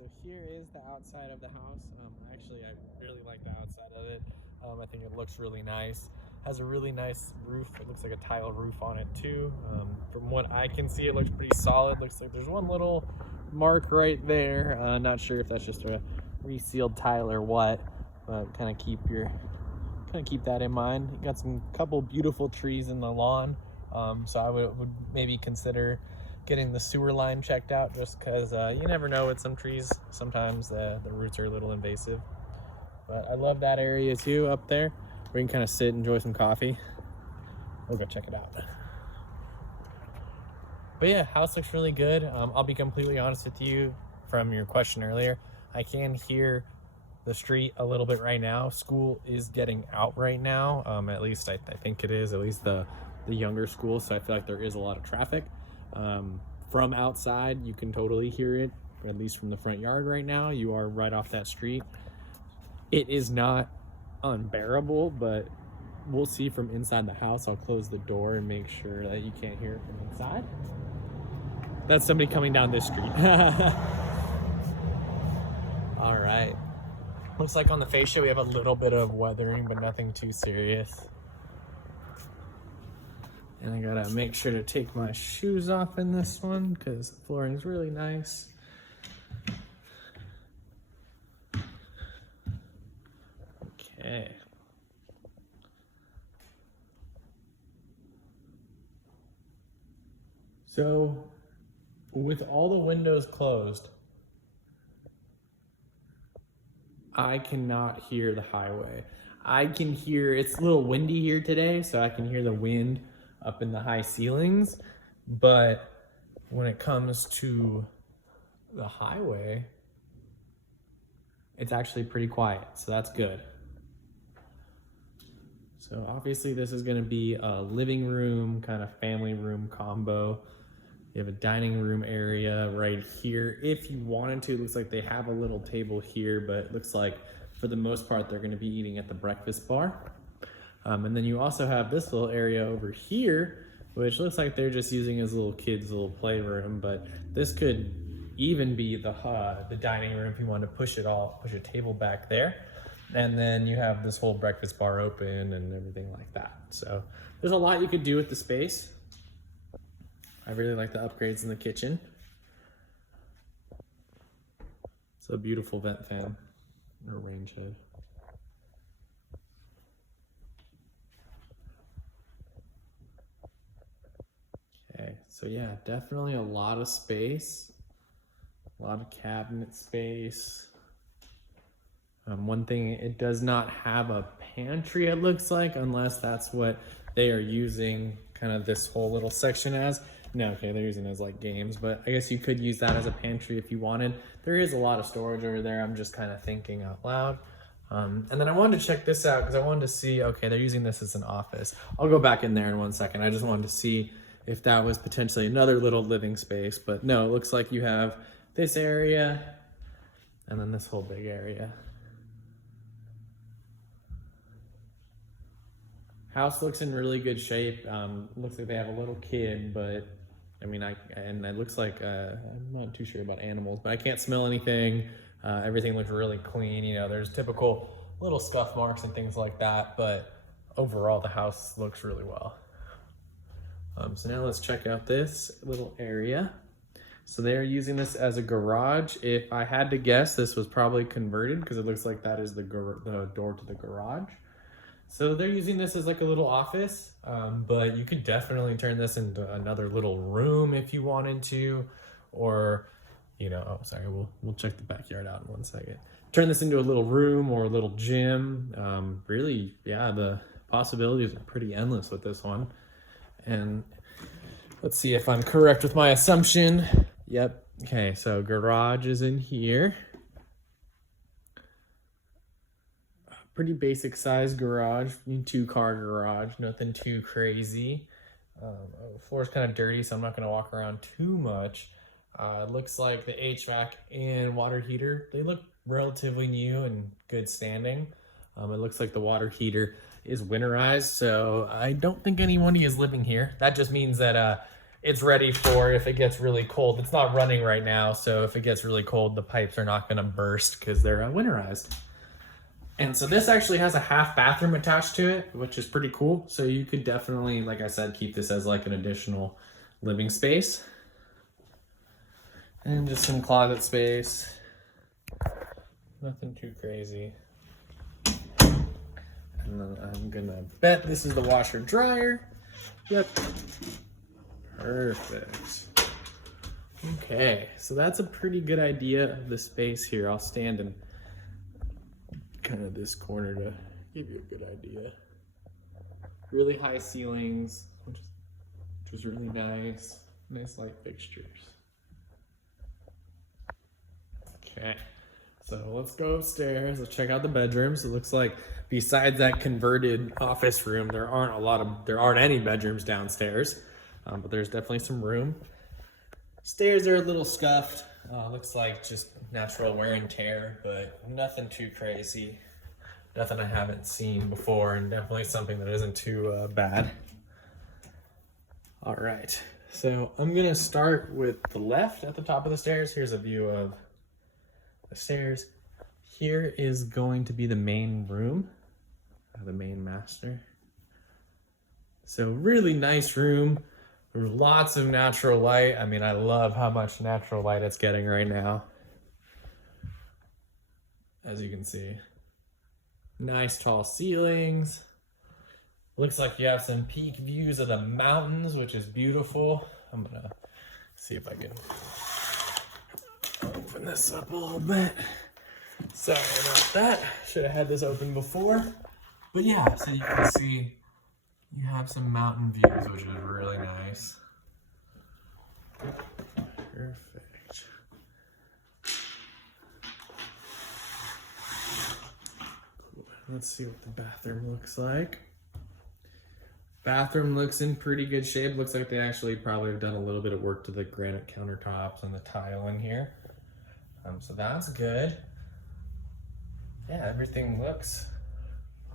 So here is the outside of the house. Actually, I really like the outside of it. I think it looks really nice. Has a really nice roof. It looks like a tile roof on it too. From what I can see, it looks pretty solid. Looks like there's one little mark right there. Not sure if that's just a resealed tile or what, but kind of keep that in mind. You got some couple beautiful trees in the lawn. So I would maybe consider getting the sewer line checked out, just because you never know with some trees. Sometimes the roots are a little invasive. But I love that area too up there. We can kind of sit, enjoy some coffee. We'll go check it out. But yeah, house looks really good. I'll be completely honest with you from your question earlier. I can hear the street a little bit right now. School is getting out right now. At least I think it is, at least the younger school. So I feel like there is a lot of traffic. From outside, you can totally hear it, at least from the front yard right now. You are right off that street. It is not unbearable, but we'll see from inside the house. I'll close the door and make sure that you can't hear it from inside. That's somebody coming down this street. All right. Looks like on the fascia we have a little bit of weathering, but nothing too serious. And I gotta make sure to take my shoes off in this one because the flooring is really nice. Okay. So, with all the windows closed, I cannot hear the highway. I can hear, it's a little windy here today, so I can hear the wind up in the high ceilings, but when it comes to the highway, it's actually pretty quiet, so that's good. So obviously this is gonna be a living room, kind of family room combo. You have a dining room area right here. If you wanted to, it looks like they have a little table here, but it looks like for the most part, they're gonna be eating at the breakfast bar. And then you also have this little area over here, which looks like they're just using as a little kid's little playroom, but this could even be the dining room if you want to push a table back there. And then you have this whole breakfast bar open and everything like that. So there's a lot you could do with the space. I really like the upgrades in the kitchen. It's a beautiful vent fan or range hood. Okay, so yeah, definitely a lot of space, a lot of cabinet space. One thing, it does not have a pantry, it looks like, unless that's what they are using kind of this whole little section as. No, okay, they're using it as like games, but I guess you could use that as a pantry if you wanted. There is a lot of storage over there. I'm just kind of thinking out loud. And then I wanted to check this out because I wanted to see, okay, they're using this as an office. I'll go back in there in 1 second. I just wanted to see if that was potentially another little living space, but no, it looks like you have this area and then this whole big area. House looks in really good shape. Looks like they have a little kid, but I mean, and it looks like, I'm not too sure about animals, but I can't smell anything. Everything looks really clean. You know, there's typical little scuff marks and things like that, but overall the house looks really well. So now let's check out this little area. So they're using this as a garage. If I had to guess, this was probably converted because it looks like that is the door to the garage. So they're using this as like a little office, but you could definitely turn this into another little room if you wanted to, or, you know, oh, sorry, we'll check the backyard out in 1 second. Turn this into a little room or a little gym. Really, yeah, the possibilities are pretty endless with this one. And let's see if I'm correct with my assumption. Yep. Okay, so garage is in here. Pretty basic size garage, 2-car garage, nothing too crazy. The floor is kind of dirty, so I'm not going to walk around too much. It looks like the HVAC and water heater, they look relatively new and good standing. It looks like the water heater is winterized, so I don't think anybody is living here. That just means that it's ready for if it gets really cold. It's not running right now, so if it gets really cold, the pipes are not gonna burst because they're winterized. And so this actually has a half bathroom attached to it, which is pretty cool. So you could definitely, like I said, keep this as like an additional living space. And just some closet space. Nothing too crazy. And then I'm gonna bet this is the washer dryer. Yep. Perfect. Okay, so that's a pretty good idea of the space here. I'll stand in kind of this corner to give you a good idea. Really high ceilings, which is really nice. Nice light fixtures. Okay, so let's go upstairs. Let's check out the bedrooms. It looks like besides that converted office room, there aren't any bedrooms downstairs, but there's definitely some room. Stairs are a little scuffed. Looks like just natural wear and tear, but nothing too crazy. Nothing I haven't seen before, and definitely something that isn't too bad. All right, so I'm gonna start with the left at the top of the stairs. Here's a view of the stairs. Here is going to be the main room, the main master. So really nice room. There's lots of natural light. I mean, I love how much natural light it's getting right now. As you can see. Nice tall ceilings. Looks like you have some peak views of the mountains, which is beautiful. I'm gonna see if I can open this up a little bit. Sorry about that. Should have had this open before. But yeah, so you can see you have some mountain views, which is really nice. Perfect. Cool. Let's see what the bathroom looks like. Bathroom looks in pretty good shape. Looks like they actually probably have done a little bit of work to the granite countertops and the tile in here. So that's good. Yeah, everything looks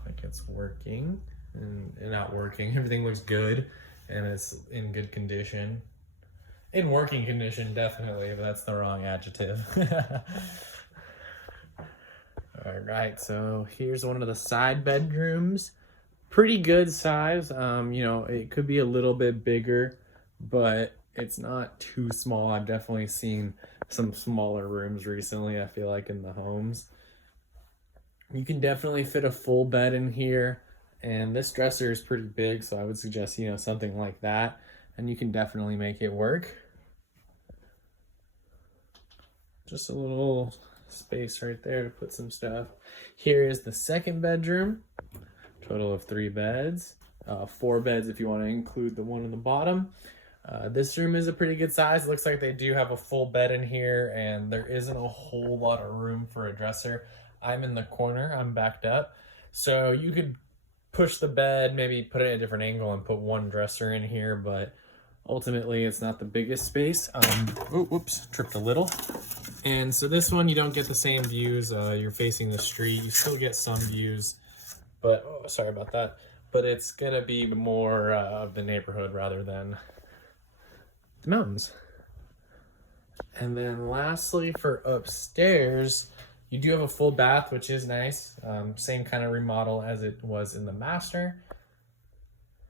like it's working. And not working. Everything looks good and it's in good condition. In working condition, definitely, but that's the wrong adjective. All right, so here's one of the side bedrooms. Pretty good size. You know, it could be a little bit bigger, but it's not too small. I've definitely seen some smaller rooms recently, I feel like, in the homes. You can definitely fit a full bed in here. And this dresser is pretty big, so I would suggest, you know, something like that. And you can definitely make it work. Just a little space right there to put some stuff. Here is the second bedroom. Total of 3 beds. 4 beds if you want to include the one in the bottom. This room is a pretty good size. It looks like they do have a full bed in here, and there isn't a whole lot of room for a dresser. I'm in the corner. I'm backed up. So you could push the bed, maybe put it at a different angle and put one dresser in here, but ultimately it's not the biggest space. Whoops, tripped a little. And so this one, you don't get the same views. You're facing the street. You still get some views, but sorry about that. But it's gonna be more of the neighborhood rather than the mountains. And then lastly, for upstairs, you do have a full bath, which is nice. Same kind of remodel as it was in the master.